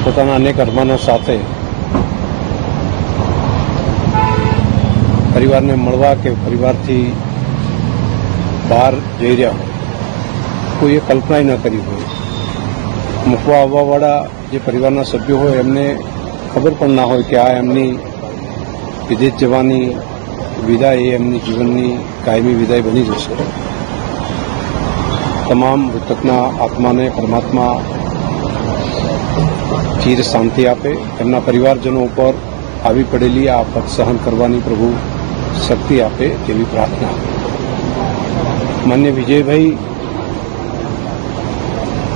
પોતાના અનેક અરમાનો સાથે પરિવારને મળવા કે પરિવારથી બહાર જઈ રહ્યા હોય કોઈએ કલ્પનાય ન કરી હોય મૂકવા આવવાવાળા જે પરિવારના સભ્યો હોય એમને ખબર પણ ના હોય કે આ એમની વિદેશ જવાની વિદાય એ એમની જીવનની કાયમી વિદાય બની જશે તમામ મૃતકના આત્માને પરમાત્મા ચીર શાંતિ આપે એમના પરિવારજનો ઉપર આવી પડેલી આ આફત સહન કરવાની પ્રભુ શક્તિ આપે તેવી પ્રાર્થના માન્ય વિજયભાઈ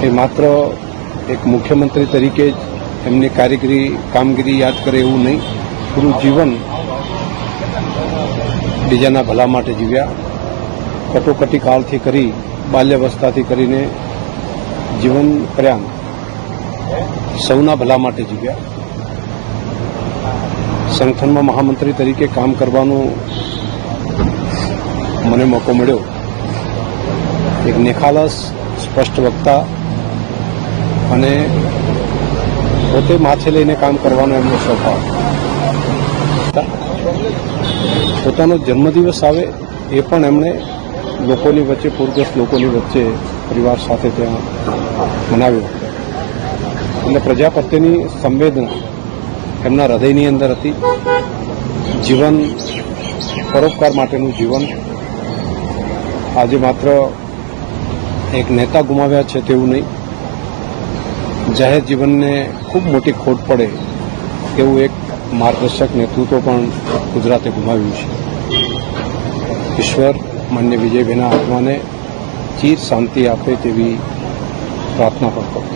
એ માત્ર એક મુખ્યમંત્રી તરીકે જ એમની કારીગરી કામગીરી યાદ કરે એવું નહીં પૂરું જીવન બીજાના ભલા માટે જીવ્યા કટોકટી કાળથી કરી બાલ્યાવસ્થાથી કરીને જીવન પર્યાંત સૌના ભલા માટે જીવ્યા સંગઠનમાં મહામંત્રી તરીકે કામ કરવાનો મને મોકો મળ્યો એક નિખાલસ સ્પષ્ટ વક્તા અને પોતે માથે લઈને કામ કરવાનો એમનો સ્વભાવ પોતાનો જન્મદિવસ આવે એ પણ એમણે લોકોની વચ્ચે પૂરગ્રસ્ત લોકોની વચ્ચે પરિવાર સાથે ત્યાં મનાવ્યો એટલે પ્રજા પ્રત્યેની સંવેદના એમના હૃદયની અંદર હતી જીવન પરોપકાર માટેનું જીવન આજે માત્ર એક નેતા ગુમાવ્યા છે તેવું નહીં જાહેર જીવનને ખૂબ મોટી ખોટ પડે તેવું એક માર્ગદર્શક નેતૃત્વ પણ ગુજરાતે ગુમાવ્યું છે ઈશ્વર માન્ય વિજયભાઈના આત્માને ચીર શાંતિ આપે તેવી પ્રાર્થના પણ કરું